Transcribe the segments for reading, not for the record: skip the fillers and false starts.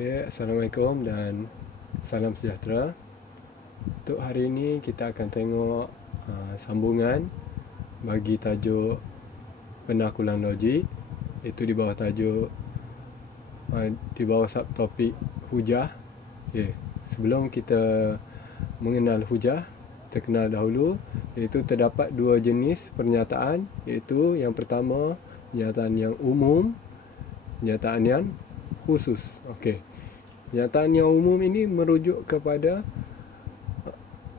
Okay, Assalamualaikum dan salam sejahtera. Untuk hari ini kita akan tengok sambungan bagi tajuk penakulan logik, iaitu di bawah tajuk di bawah subtopik hujah. Okay. Sebelum kita mengenal hujah, kita kenal dahulu, iaitu terdapat dua jenis pernyataan, iaitu yang pertama pernyataan yang umum, pernyataan yang khusus. Okey. Pernyataan yang umum ini merujuk kepada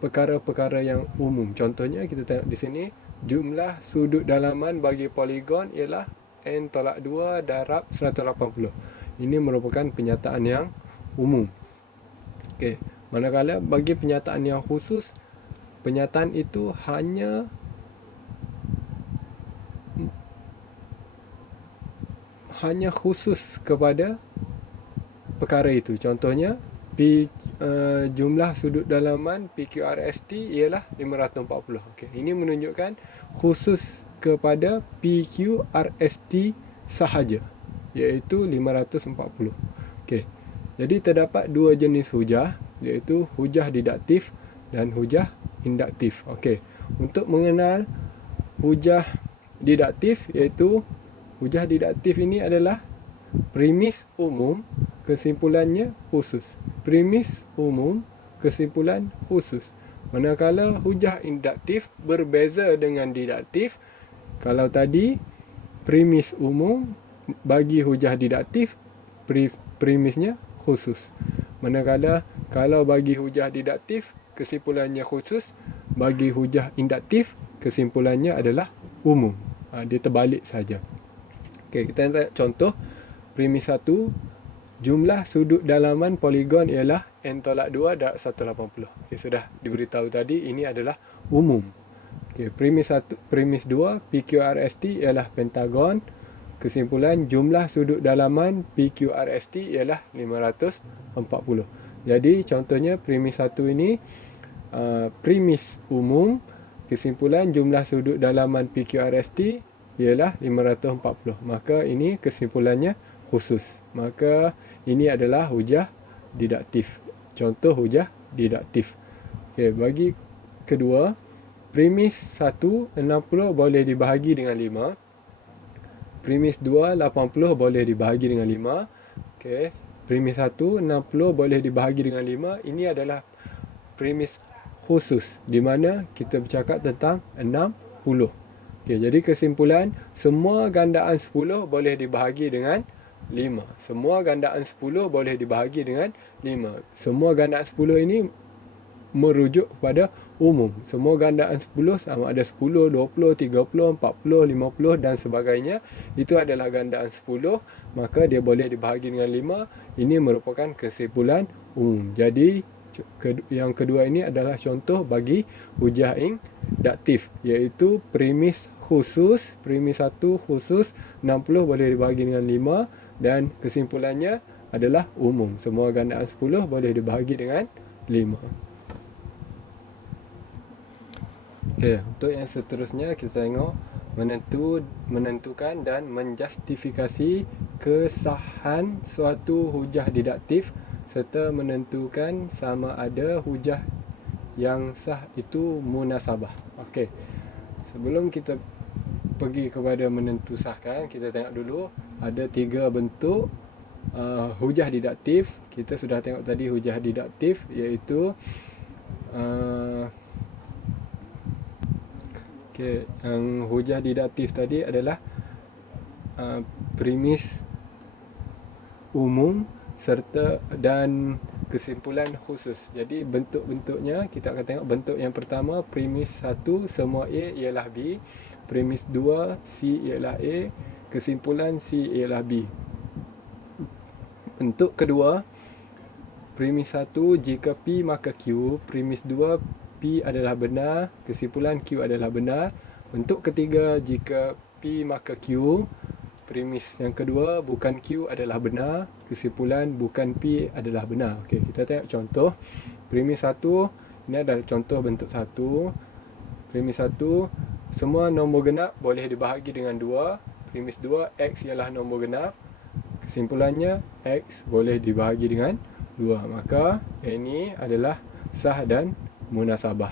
perkara-perkara yang umum. Contohnya kita tengok di sini, jumlah sudut dalaman bagi poligon ialah n tolak 2 darab 180. Ini merupakan pernyataan yang umum. Okey. Manakala bagi pernyataan yang khusus, pernyataan itu hanya khusus kepada perkara itu. Contohnya, jumlah sudut dalaman PQRST ialah 540. Okay. Ini menunjukkan khusus kepada PQRST sahaja, iaitu 540. Okay. Jadi terdapat dua jenis hujah, iaitu hujah didaktif dan hujah induktif. Okay. Untuk mengenal hujah didaktif, iaitu hujah didaktif ini adalah premis umum, kesimpulannya khusus. Premis umum, kesimpulan khusus. Manakala hujah induktif berbeza dengan didaktif. Kalau tadi premis umum, bagi hujah didaktif premisnya khusus. Manakala kalau bagi hujah didaktif kesimpulannya khusus, bagi hujah induktif kesimpulannya adalah umum. Dia terbalik saja. Okey, kita tengok contoh. Premis 1, jumlah sudut dalaman poligon ialah n tolak 2 darab 180. Okay, sudah diberitahu tadi, ini adalah umum. Okay, premis 2, PQRST ialah pentagon. Kesimpulan, jumlah sudut dalaman PQRST ialah 540. Jadi contohnya premis 1 ini premis umum. Kesimpulan, jumlah sudut dalaman PQRST ialah 540. Maka ini kesimpulannya khusus. Maka ini adalah hujah didaktif. Contoh hujah didaktif. Okey, bagi kedua, premis 1 60 boleh dibahagi dengan 5. Premis 2 80 boleh dibahagi dengan 5. Okey, premis 1 60 boleh dibahagi dengan 5. Ini adalah premis khusus di mana kita bercakap tentang 60. Okay, jadi kesimpulan, semua gandaan 10 boleh dibahagi dengan 5. Semua gandaan 10 boleh dibahagi dengan 5. Semua gandaan 10 ini merujuk kepada umum. Semua gandaan 10 sama ada 10, 20, 30, 40, 50 dan sebagainya. Itu adalah gandaan 10, maka dia boleh dibahagi dengan 5. Ini merupakan kesimpulan umum. Jadi yang kedua ini adalah contoh bagi hujah induktif, iaitu premis khusus. Premis 1 khusus, 60 boleh dibahagi dengan 5 dan kesimpulannya adalah umum. Semua gandaan 10 boleh dibahagi dengan 5. Okay, untuk yang seterusnya kita tengok menentukan dan menjustifikasi kesahan suatu hujah didaktif serta menentukan sama ada hujah yang sah itu munasabah. Okey. Sebelum kita pergi kepada menentusahkan, kita tengok dulu ada 3 bentuk hujah didaktif. Kita sudah tengok tadi hujah didaktif, iaitu yang hujah didaktif tadi adalah premis umum serta dan kesimpulan khusus. Jadi bentuk-bentuknya kita akan tengok. Bentuk yang pertama, premis 1 semua A ialah B. Premis 2 C ialah A. Kesimpulan C ialah B. Bentuk kedua, premis 1 jika P maka Q. Premis 2 P adalah benar. Kesimpulan Q adalah benar. Bentuk ketiga, jika P maka Q. Premis yang kedua, bukan Q adalah benar. Kesimpulan bukan P adalah benar. Okey, kita tengok contoh. Premis 1, ini adalah contoh bentuk 1. Premis 1, semua nombor genap boleh dibahagi dengan 2. Premis 2, X ialah nombor genap. Kesimpulannya, X boleh dibahagi dengan 2. Maka ini adalah sah dan munasabah.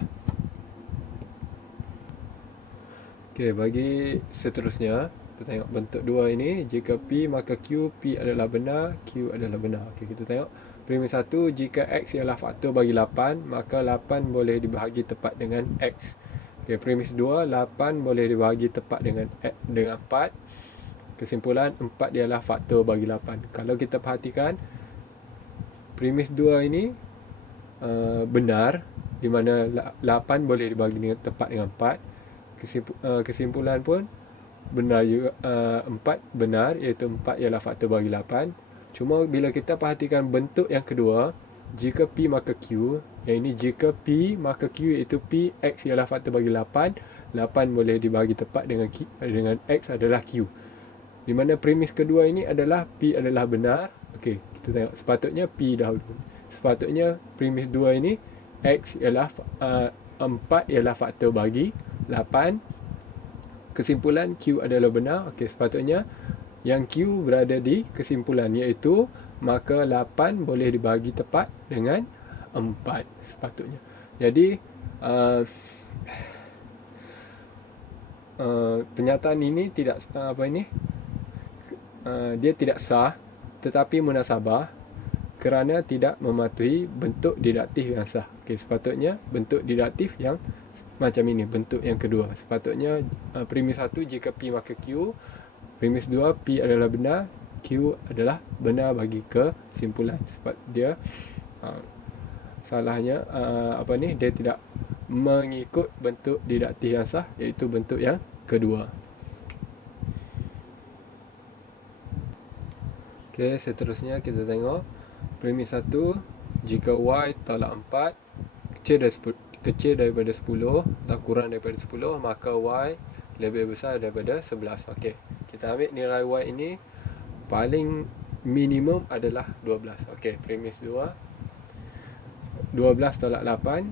Okey, bagi seterusnya, kita tengok bentuk 2 ini. Jika P maka Q, P adalah benar, Q adalah benar. Okey, kita tengok. Premis 1, jika X ialah faktor bagi 8, maka 8 boleh dibahagi tepat dengan X. Okey, premis 2, 8 boleh dibahagi tepat dengan 4. Kesimpulan, 4 ialah faktor bagi 8. Kalau kita perhatikan, premis 2 ini benar, di mana 8 boleh dibahagi dengan tepat dengan 4. Kesimpulan pun benar juga, 4 benar, iaitu 4 ialah faktor bagi 8. Cuma bila kita perhatikan bentuk yang kedua, jika P maka Q, yang ini jika P maka Q, iaitu P X ialah faktor bagi 8, 8 boleh dibahagi tepat dengan X adalah Q. Di mana premis kedua ini adalah P adalah benar. Okey, kita tengok sepatutnya P dahulu. Sepatutnya premis 2 ini X ialah 4 ialah faktor bagi 8. Kesimpulan Q adalah benar. Okey, sepatutnya yang Q berada di kesimpulan, iaitu maka 8 boleh dibahagi tepat dengan 4 sepatutnya. Jadi penyataan ini tidak dia tidak sah tetapi munasabah kerana tidak mematuhi bentuk didaktif yang sah. Okey, sepatutnya bentuk didaktif yang macam ini, bentuk yang kedua. Sepatutnya premis 1, jika P maka Q. Premis 2, P adalah benar, Q adalah benar bagi kesimpulan. Sebab dia salahnya dia tidak mengikut bentuk didaktif yang sah, iaitu bentuk yang kedua. Okey, seterusnya kita tengok premis 1, jika Y tolak 4 kecil daripada 10 atau kurang daripada 10, maka Y lebih besar daripada 11. Okey, kita ambil nilai Y ini, paling minimum adalah 12. Okey, premis 2, 12 tolak 8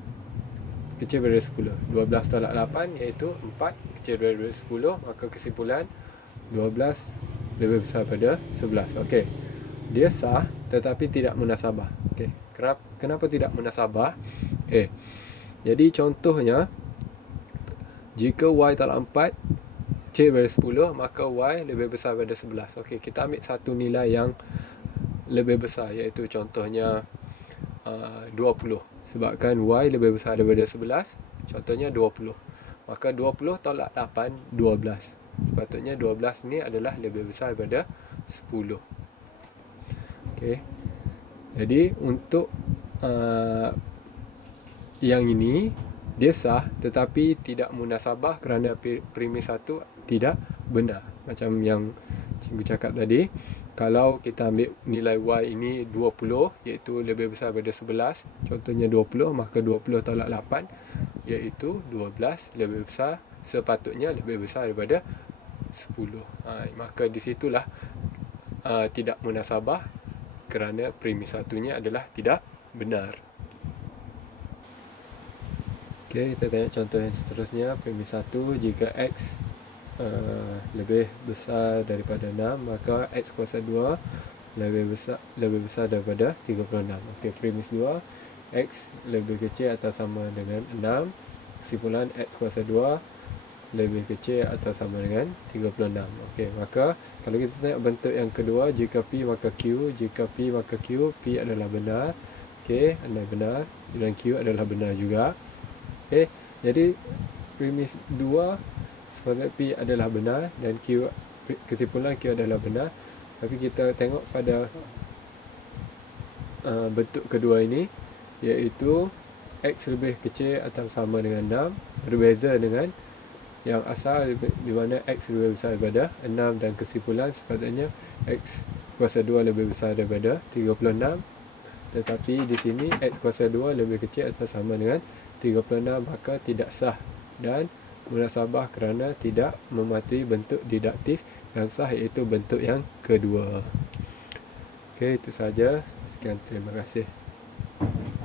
kecil daripada 10. 12 tolak 8 iaitu 4 kecil daripada 10, maka kesimpulan 12 lebih besar daripada 11. Okey, dia sah tetapi tidak munasabah. Okey, kenapa tidak munasabah? Jadi contohnya, jika Y tolak 4 kecil daripada 10, maka Y lebih besar daripada 11. Okey, kita ambil satu nilai yang lebih besar, iaitu contohnya 20. Sebabkan Y lebih besar daripada 11, contohnya 20. Maka 20 tolak 8, 12. Sepatutnya 12 ni adalah lebih besar daripada 10. Okey, jadi untuk yang ini dia sah tetapi tidak munasabah kerana premis 1 tidak benar. Macam yang cikgu cakap tadi, kalau kita ambil nilai Y ini 20, iaitu lebih besar daripada 11, contohnya 20, maka 20 tolak 8 iaitu 12 lebih besar, sepatutnya lebih besar daripada 10. Maka di situlah tidak munasabah kerana premis satunya adalah tidak benar. Okey, kita tengok contoh yang seterusnya. Premis 1, jika X lebih besar daripada 6, maka X kuasa 2 lebih besar daripada 36. Okey, premis 2, X lebih kecil atau sama dengan 6. Kesimpulan, X kuasa 2 lebih kecil atau sama dengan 36. Okey, maka kalau kita tengok bentuk yang kedua, jika P maka Q, jika P maka Q, P adalah benar. Okey, adalah benar dan Q adalah benar juga. Okey, jadi premis 2 sepatutnya P adalah benar dan Q, kesimpulan Q adalah benar. Tapi kita tengok pada bentuk kedua ini, iaitu X lebih kecil atau sama dengan 6, berbeza dengan yang asal di mana X lebih besar daripada 6, dan kesimpulan sepatutnya X kuasa 2 lebih besar daripada 36. Tetapi di sini X kuasa 2 lebih kecil atau sama dengan 36, maka tidak sah dan munasabah kerana tidak mematuhi bentuk didaktif yang sah, iaitu bentuk yang kedua. Okey, itu saja. Sekian, terima kasih.